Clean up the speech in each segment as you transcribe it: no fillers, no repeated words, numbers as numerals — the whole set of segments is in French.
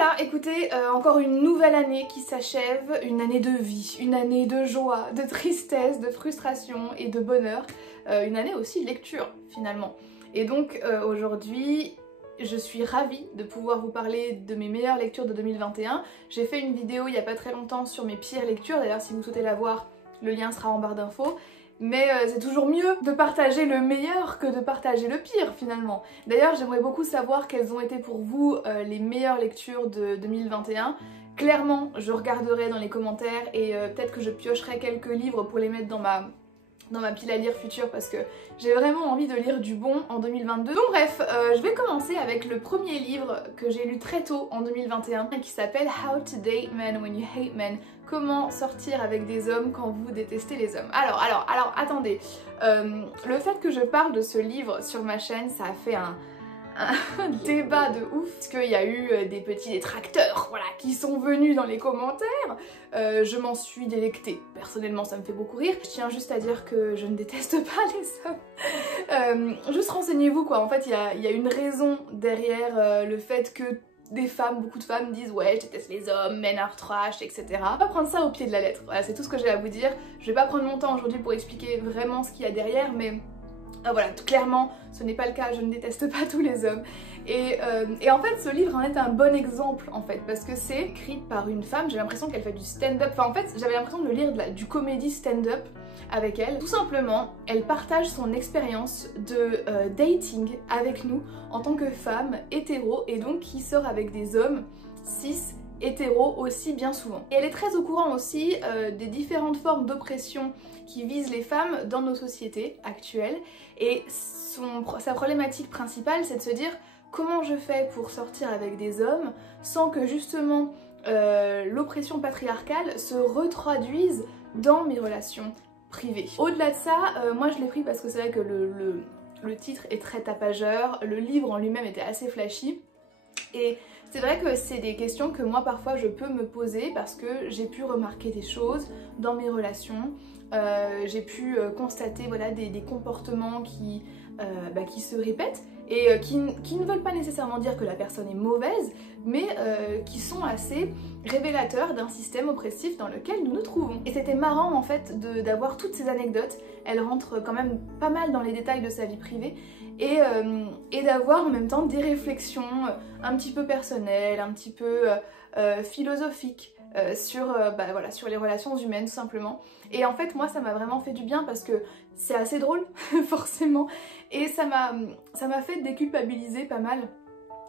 voilà, écoutez, encore une nouvelle année qui s'achève, une année de vie, une année de joie, de tristesse, de frustration et de bonheur, une année aussi de lecture finalement. Et donc aujourd'hui, je suis ravie de pouvoir vous parler de mes meilleures lectures de 2021. J'ai fait une vidéo il n'y a pas très longtemps sur mes pires lectures, d'ailleurs si vous souhaitez la voir, le lien sera en barre d'infos. Mais c'est toujours mieux de partager le meilleur que de partager le pire finalement. D'ailleurs j'aimerais beaucoup savoir quelles ont été pour vous les meilleures lectures de 2021. Clairement je regarderai dans les commentaires et peut-être que je piocherai quelques livres pour les mettre dans ma pile à lire future parce que j'ai vraiment envie de lire du bon en 2022. Donc bref, je vais commencer avec le premier livre que j'ai lu très tôt en 2021 qui s'appelle How to Date Men When You Hate Men. Comment sortir avec des hommes quand vous détestez les hommes. Alors attendez, le fait que je parle de ce livre sur ma chaîne, ça a fait un débat de ouf parce qu'il y a eu des petits détracteurs voilà, qui sont venus dans les commentaires. Je m'en suis délectée. Personnellement ça me fait beaucoup rire. Je tiens juste à dire que je ne déteste pas les hommes. Juste renseignez-vous quoi, en fait il y a une raison derrière le fait que des femmes, beaucoup de femmes disent ouais je déteste les hommes, men are trash, etc. On va pas prendre ça au pied de la lettre, voilà c'est tout ce que j'ai à vous dire. Je vais pas prendre mon temps aujourd'hui pour expliquer vraiment ce qu'il y a derrière mais voilà, clairement ce n'est pas le cas, je ne déteste pas tous les hommes. Et en fait ce livre en est un bon exemple en fait parce que c'est écrit par une femme, j'ai l'impression qu'elle fait du stand-up, enfin en fait j'avais l'impression de le lire du comédie stand-up avec elle. Tout simplement, elle partage son expérience de dating avec nous en tant que femme hétéro et donc qui sort avec des hommes cis hétéro aussi bien souvent. Et elle est très au courant aussi des différentes formes d'oppression qui visent les femmes dans nos sociétés actuelles et sa problématique principale c'est de se dire comment je fais pour sortir avec des hommes sans que justement l'oppression patriarcale se retraduise dans mes relations privées. Au-delà de ça, moi je l'ai pris parce que c'est vrai que le titre est très tapageur, le livre en lui-même était assez flashy et c'est vrai que c'est des questions que moi parfois je peux me poser parce que j'ai pu remarquer des choses dans mes relations, j'ai pu constater voilà, des comportements qui se répètent et qui ne veulent pas nécessairement dire que la personne est mauvaise, mais qui sont assez révélateurs d'un système oppressif dans lequel nous nous trouvons. Et c'était marrant en fait d'avoir toutes ces anecdotes, elle rentre quand même pas mal dans les détails de sa vie privée, et d'avoir en même temps des réflexions un petit peu personnelles, un petit peu philosophiques sur les relations humaines tout simplement. Et en fait moi ça m'a vraiment fait du bien parce que c'est assez drôle forcément et ça m'a fait déculpabiliser pas mal.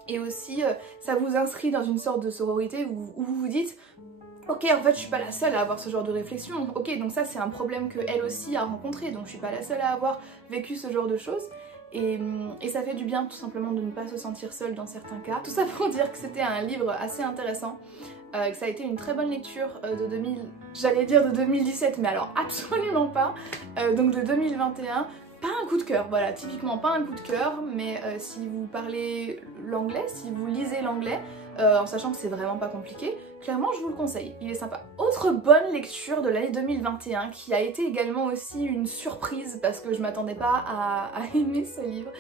Et aussi ça vous inscrit dans une sorte de sororité où vous vous dites ok en fait je suis pas la seule à avoir ce genre de réflexion, ok donc ça c'est un problème que elle aussi a rencontré, donc je suis pas la seule à avoir vécu ce genre de choses. Et ça fait du bien tout simplement de ne pas se sentir seule dans certains cas. Tout ça pour dire que c'était un livre assez intéressant, que ça a été une très bonne lecture de 2017 mais alors absolument pas, donc de 2021. Pas un coup de cœur, voilà, typiquement pas un coup de cœur, mais si vous parlez l'anglais, si vous lisez l'anglais, en sachant que c'est vraiment pas compliqué, clairement je vous le conseille, il est sympa. Autre bonne lecture de l'année 2021 qui a été également aussi une surprise parce que je m'attendais pas à aimer ce livre.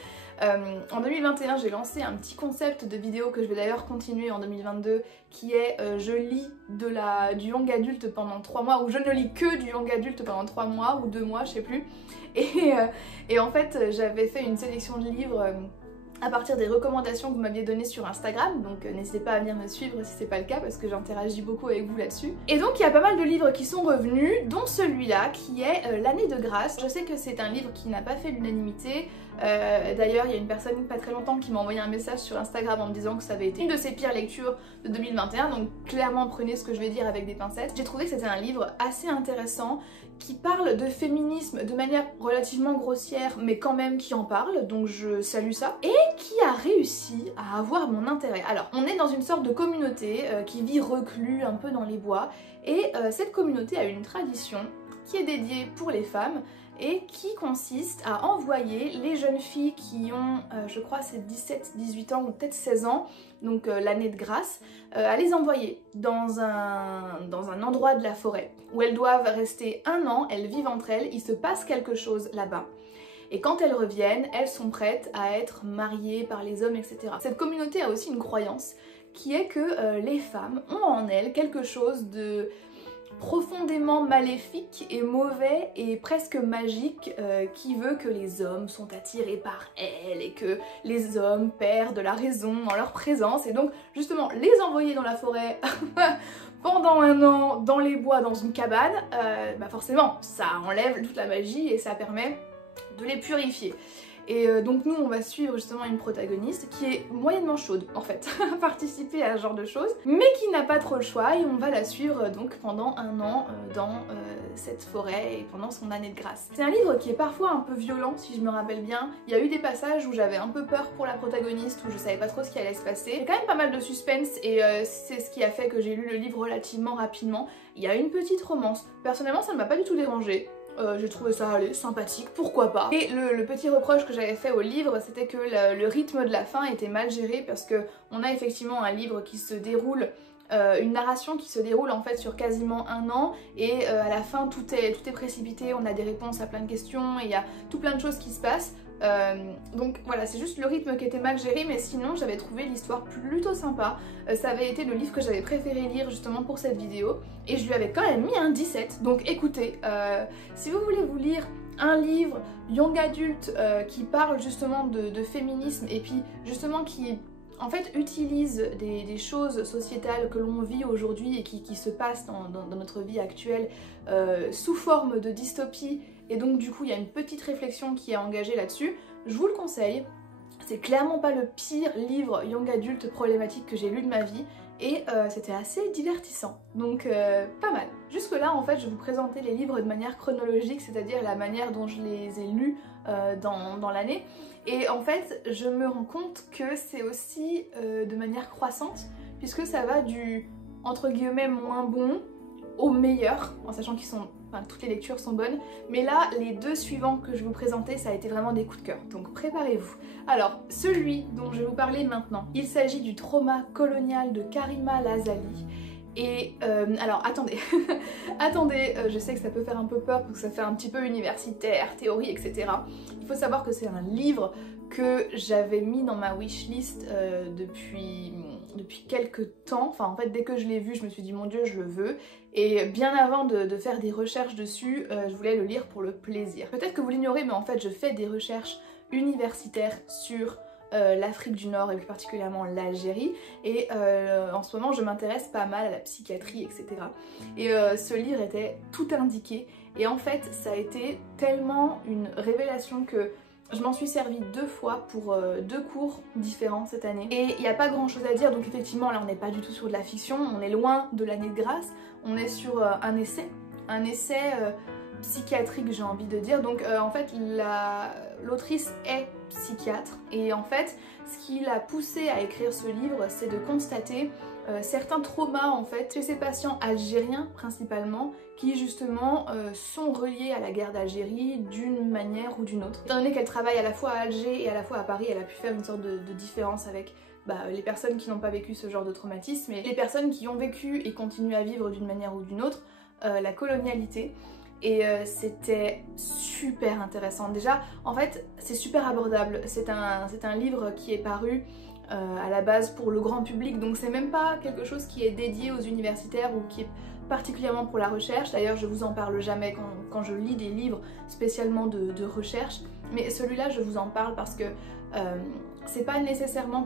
En 2021 j'ai lancé un petit concept de vidéo que je vais d'ailleurs continuer en 2022 qui est je lis du young adulte pendant 3 mois ou je ne lis que du young adulte pendant 3 mois ou 2 mois je sais plus et en fait j'avais fait une sélection de livres à partir des recommandations que vous m'aviez données sur Instagram, donc n'hésitez pas à venir me suivre si c'est pas le cas parce que j'interagis beaucoup avec vous là-dessus. Et donc il y a pas mal de livres qui sont revenus, dont celui-là qui est L'année de grâce. Je sais que c'est un livre qui n'a pas fait l'unanimité, d'ailleurs il y a une personne pas très longtemps qui m'a envoyé un message sur Instagram en me disant que ça avait été une de ses pires lectures de 2021, donc clairement prenez ce que je vais dire avec des pincettes. J'ai trouvé que c'était un livre assez intéressant qui parle de féminisme de manière relativement grossière mais quand même qui en parle, donc je salue ça, et qui a réussi à avoir mon intérêt. Alors on est dans une sorte de communauté qui vit reclus un peu dans les bois et cette communauté a une tradition qui est dédiée pour les femmes et qui consiste à envoyer les jeunes filles qui ont, je crois c'est 17-18 ans ou peut-être 16 ans, donc l'année de grâce, à les envoyer dans un endroit de la forêt où elles doivent rester 1 an, elles vivent entre elles, il se passe quelque chose là-bas. Et quand elles reviennent, elles sont prêtes à être mariées par les hommes, etc. Cette communauté a aussi une croyance qui est que les femmes ont en elles quelque chose de profondément maléfique et mauvais et presque magique qui veut que les hommes sont attirés par elles et que les hommes perdent la raison en leur présence et donc justement les envoyer dans la forêt pendant un an dans les bois dans une cabane, bah forcément ça enlève toute la magie et ça permet de les purifier. Et donc nous on va suivre justement une protagoniste qui est moyennement chaude en fait à participer à ce genre de choses, mais qui n'a pas trop le choix et on va la suivre donc pendant un an dans cette forêt et pendant son année de grâce. C'est un livre qui est parfois un peu violent si je me rappelle bien. Il y a eu des passages où j'avais un peu peur pour la protagoniste, où je savais pas trop ce qui allait se passer. Il y a quand même pas mal de suspense et c'est ce qui a fait que j'ai lu le livre relativement rapidement. Il y a une petite romance. Personnellement ça ne m'a pas du tout dérangée. J'ai trouvé ça allez, sympathique, pourquoi pas. Et le petit reproche que j'avais fait au livre, c'était que le rythme de la fin était mal géré parce que on a effectivement un livre qui se déroule, une narration qui se déroule en fait sur quasiment un an et à la fin tout est précipité, on a des réponses à plein de questions et il y a tout plein de choses qui se passent. Donc voilà, c'est juste le rythme qui était mal géré, mais sinon j'avais trouvé l'histoire plutôt sympa. Ça avait été le livre que j'avais préféré lire justement pour cette vidéo et je lui avais quand même mis un 17. Donc écoutez, si vous voulez vous lire un livre young adulte qui parle justement de féminisme et puis justement qui en fait utilise des choses sociétales que l'on vit aujourd'hui et qui se passent dans notre vie actuelle sous forme de dystopie, et donc du coup il y a une petite réflexion qui est engagée là-dessus, je vous le conseille. C'est clairement pas le pire livre young adulte problématique que j'ai lu de ma vie et c'était assez divertissant, donc pas mal. Jusque là en fait je vais vous présenter les livres de manière chronologique, c'est-à-dire la manière dont je les ai lus dans l'année, et en fait je me rends compte que c'est aussi de manière croissante puisque ça va du entre guillemets moins bon au meilleur, en sachant qu'ils sont, enfin, toutes les lectures sont bonnes, mais là les deux suivants que je vais vous présenter ça a été vraiment des coups de cœur, donc préparez-vous. Alors celui dont je vais vous parler maintenant, il s'agit du Trauma colonial de Karima Lazali. Et alors attendez, attendez, je sais que ça peut faire un peu peur parce que ça fait un petit peu universitaire, théorie, etc. Il faut savoir que c'est un livre que j'avais mis dans ma wishlist depuis quelques temps. Enfin en fait dès que je l'ai vu je me suis dit mon dieu je le veux. Et bien avant de faire des recherches dessus, je voulais le lire pour le plaisir. Peut-être que vous l'ignorez mais en fait je fais des recherches universitaires sur l'Afrique du Nord et plus particulièrement l'Algérie, et en ce moment je m'intéresse pas mal à la psychiatrie, etc. Et ce livre était tout indiqué et en fait ça a été tellement une révélation que je m'en suis servi 2 fois pour 2 cours différents cette année. Et il n'y a pas grand chose à dire, donc effectivement là on n'est pas du tout sur de la fiction, on est loin de l'année de grâce, on est sur un essai psychiatrique j'ai envie de dire. Donc en fait l'autrice est psychiatre et en fait ce qui l'a poussée à écrire ce livre c'est de constater certains traumas en fait chez ces patients algériens principalement qui justement sont reliés à la guerre d'Algérie d'une manière ou d'une autre. Étant donné qu'elle travaille à la fois à Alger et à la fois à Paris, elle a pu faire une sorte de différence avec les personnes qui n'ont pas vécu ce genre de traumatisme et les personnes qui ont vécu et continuent à vivre d'une manière ou d'une autre la colonialité. Et c'était super intéressant. Déjà, en fait, c'est super abordable. C'est un livre qui est paru à la base pour le grand public, donc c'est même pas quelque chose qui est dédié aux universitaires ou qui est particulièrement pour la recherche. D'ailleurs, je vous en parle jamais quand je lis des livres spécialement de recherche, mais celui-là, je vous en parle parce que c'est pas nécessairement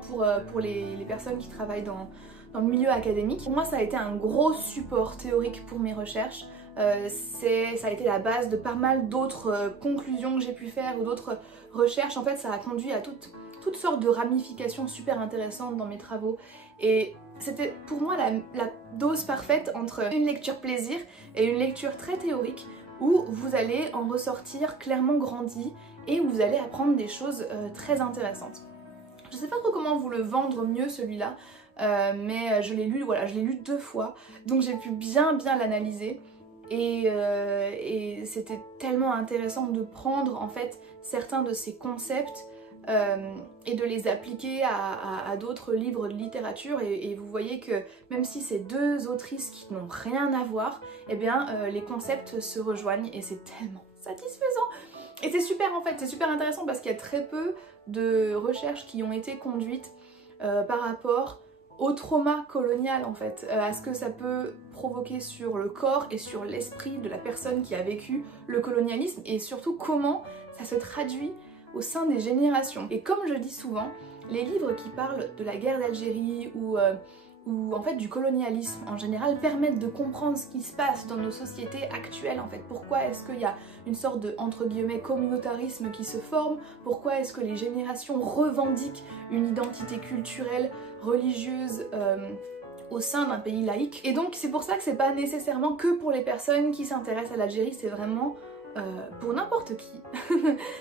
pour les personnes qui travaillent dans le milieu académique. Pour moi, ça a été un gros support théorique pour mes recherches. Ça a été la base de pas mal d'autres conclusions que j'ai pu faire ou d'autres recherches. En fait ça a conduit à toutes sortes de ramifications super intéressantes dans mes travaux et c'était pour moi la dose parfaite entre une lecture plaisir et une lecture très théorique où vous allez en ressortir clairement grandi et où vous allez apprendre des choses très intéressantes. Je sais pas trop comment vous le vendre mieux celui-là, mais je l'ai lu, voilà, je l'ai lu 2 fois donc j'ai pu bien l'analyser. Et c'était tellement intéressant de prendre en fait certains de ces concepts et de les appliquer à d'autres livres de littérature et vous voyez que même si c'est 2 autrices qui n'ont rien à voir, eh bien les concepts se rejoignent et c'est tellement satisfaisant. Et c'est super en fait, c'est super intéressant parce qu'il y a très peu de recherches qui ont été conduites par rapport au trauma colonial en fait, à ce que ça peut provoquer sur le corps et sur l'esprit de la personne qui a vécu le colonialisme et surtout comment ça se traduit au sein des générations. Et comme je dis souvent, les livres qui parlent de la guerre d'Algérie ou en fait du colonialisme en général permettent de comprendre ce qui se passe dans nos sociétés actuelles en fait. Pourquoi est-ce qu'il y a une sorte de entre guillemets communautarisme qui se forme? Pourquoi est-ce que les générations revendiquent une identité culturelle, religieuse au sein d'un pays laïque? Et donc c'est pour ça que c'est pas nécessairement que pour les personnes qui s'intéressent à l'Algérie, c'est vraiment pour n'importe qui,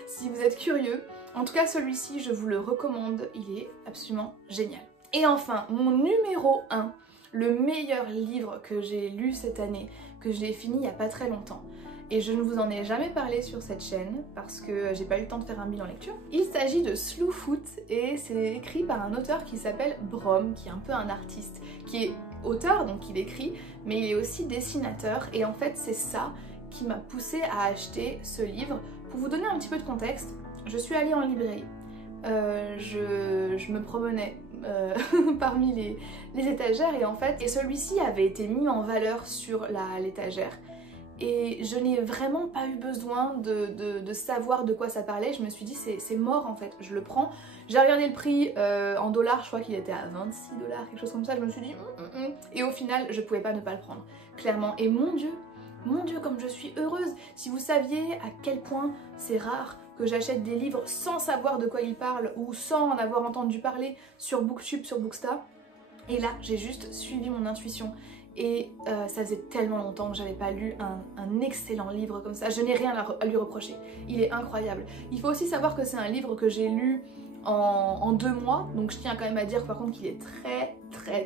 si vous êtes curieux. En tout cas celui-ci je vous le recommande, il est absolument génial. Et enfin, mon numéro 1, le meilleur livre que j'ai lu cette année, que j'ai fini il n'y a pas très longtemps. Et je ne vous en ai jamais parlé sur cette chaîne parce que j'ai pas eu le temps de faire un bilan lecture. Il s'agit de Slowfoot et c'est écrit par un auteur qui s'appelle Brom, qui est un peu un artiste, qui est auteur, donc il écrit, mais il est aussi dessinateur. Et en fait c'est ça qui m'a poussée à acheter ce livre. Pour vous donner un petit peu de contexte, je suis allée en librairie, je me promenais parmi les étagères et en fait, celui-ci avait été mis en valeur sur l'étagère et je n'ai vraiment pas eu besoin de savoir de quoi ça parlait. Je me suis dit c'est mort en fait, je le prends. J'ai regardé le prix en dollars, je crois qu'il était à 26 $, quelque chose comme ça. Je me suis dit et au final je pouvais pas ne pas le prendre, clairement. Et mon Dieu comme je suis heureuse. Si vous saviez à quel point c'est rare que j'achète des livres sans savoir de quoi ils parlent ou sans en avoir entendu parler sur Booktube, sur Booksta. Et là, j'ai juste suivi mon intuition. Et ça faisait tellement longtemps que j'avais pas lu un excellent livre comme ça. Je n'ai rien à lui reprocher. Il est incroyable. Il faut aussi savoir que c'est un livre que j'ai lu en 2 mois. Donc je tiens quand même à dire par contre qu'il est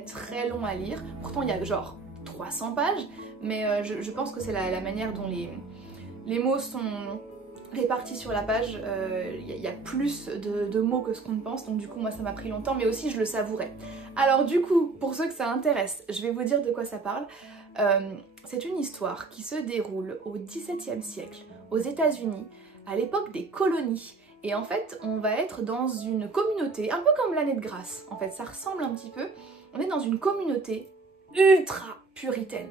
très long à lire. Pourtant il y a genre 300 pages. Mais je pense que c'est la manière dont les mots sont répartis sur la page, y a plus de mots que ce qu'on ne pense, donc du coup moi ça m'a pris longtemps, mais aussi je le savourais. Alors du coup, pour ceux que ça intéresse, je vais vous dire de quoi ça parle. C'est une histoire qui se déroule au XVIIe siècle, aux États-Unis, à l'époque des colonies. Et en fait, on va être dans une communauté, un peu comme l'année de grâce, en fait, ça ressemble un petit peu. On est dans une communauté ultra puritaine,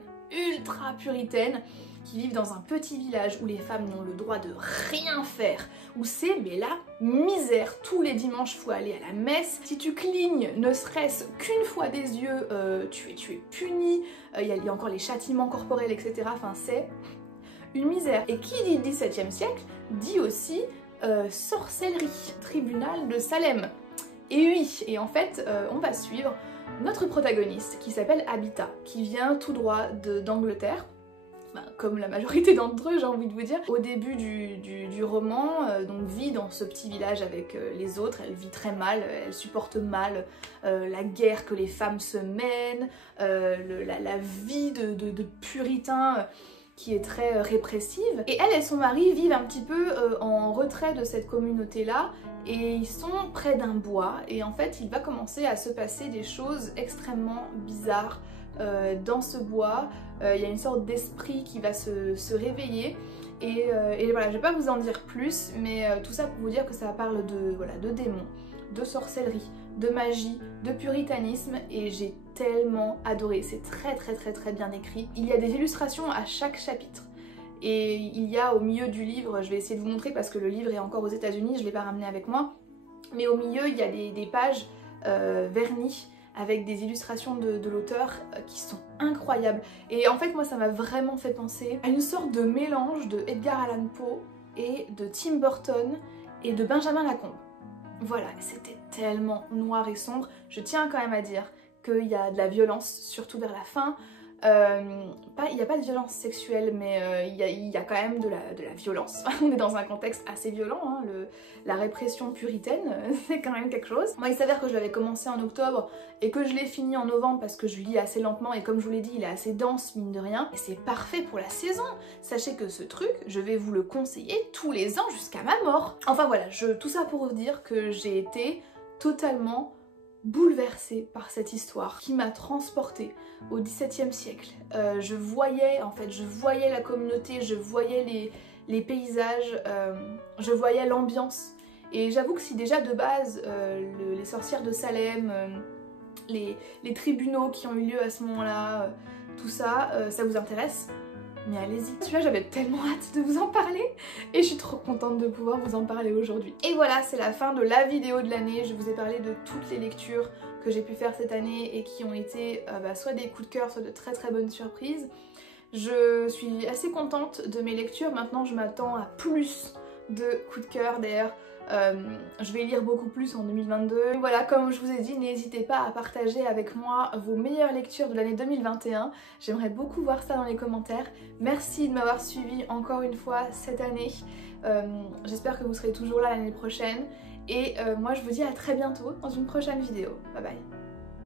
qui vivent dans un petit village où les femmes n'ont le droit de rien faire, où c'est mais la misère. Tous les dimanches faut aller à la messe, si tu clignes ne serait-ce qu'une fois des yeux, tu es puni, il y a encore les châtiments corporels, etc. Enfin c'est une misère. Et qui dit 17e siècle dit aussi sorcellerie, tribunal de Salem. Et oui, et en fait on va suivre notre protagoniste qui s'appelle Abita, qui vient tout droit d'Angleterre. Comme la majorité d'entre eux, j'ai envie de vous dire. Au début du roman, donc vit dans ce petit village avec les autres, elle vit très mal, elle supporte mal la guerre que les femmes se mènent, la vie de puritain qui est très répressive. Et elle et son mari vivent un petit peu en retrait de cette communauté-là, et ils sont près d'un bois, et en fait il va commencer à se passer des choses extrêmement bizarres dans ce bois. Il y a une sorte d'esprit qui va se réveiller et voilà, je vais pas vous en dire plus, mais tout ça pour vous dire que ça parle de démons, de sorcellerie, de magie, de puritanisme, et j'ai tellement adoré. C'est très bien écrit. Il y a des illustrations à chaque chapitre. Et il y a au milieu du livre, je vais essayer de vous montrer parce que le livre est encore aux États-Unis, je ne l'ai pas ramené avec moi, mais au milieu il y a des pages vernies avec des illustrations de l'auteur qui sont incroyables. Et en fait moi ça m'a vraiment fait penser à une sorte de mélange de Edgar Allan Poe et de Tim Burton et de Benjamin Lacombe. Voilà, c'était tellement noir et sombre. Je tiens quand même à dire qu'il y a de la violence, surtout vers la fin. Il n'y a pas de violence sexuelle, mais il y a quand même de la violence. On est dans un contexte assez violent, hein. La répression puritaine, c'est quand même quelque chose. Moi il s'avère que je l'avais commencé en octobre et que je l'ai fini en novembre parce que je lis assez lentement, et comme je vous l'ai dit, il est assez dense mine de rien. Et c'est parfait pour la saison. Sachez que ce truc, je vais vous le conseiller tous les ans jusqu'à ma mort. Enfin voilà, tout ça pour vous dire que j'ai été totalement bouleversée par cette histoire qui m'a transportée au XVIIe siècle. Je voyais la communauté, je voyais les paysages, je voyais l'ambiance. Et j'avoue que si déjà de base les sorcières de Salem, les tribunaux qui ont eu lieu à ce moment-là, tout ça, ça vous intéresse, mais allez-y. Celui-là, j'avais tellement hâte de vous en parler et je suis trop contente de pouvoir vous en parler aujourd'hui. Et voilà, c'est la fin de la vidéo de l'année. Je vous ai parlé de toutes les lectures que j'ai pu faire cette année et qui ont été soit des coups de cœur, soit de très très bonnes surprises. Je suis assez contente de mes lectures. Maintenant, je m'attends à plus de coups de cœur. D'ailleurs, je vais lire beaucoup plus en 2022. Et voilà, comme je vous ai dit, n'hésitez pas à partager avec moi vos meilleures lectures de l'année 2021. J'aimerais beaucoup voir ça dans les commentaires. Merci de m'avoir suivi encore une fois cette année. J'espère que vous serez toujours là l'année prochaine. Et moi, je vous dis à très bientôt dans une prochaine vidéo. Bye bye.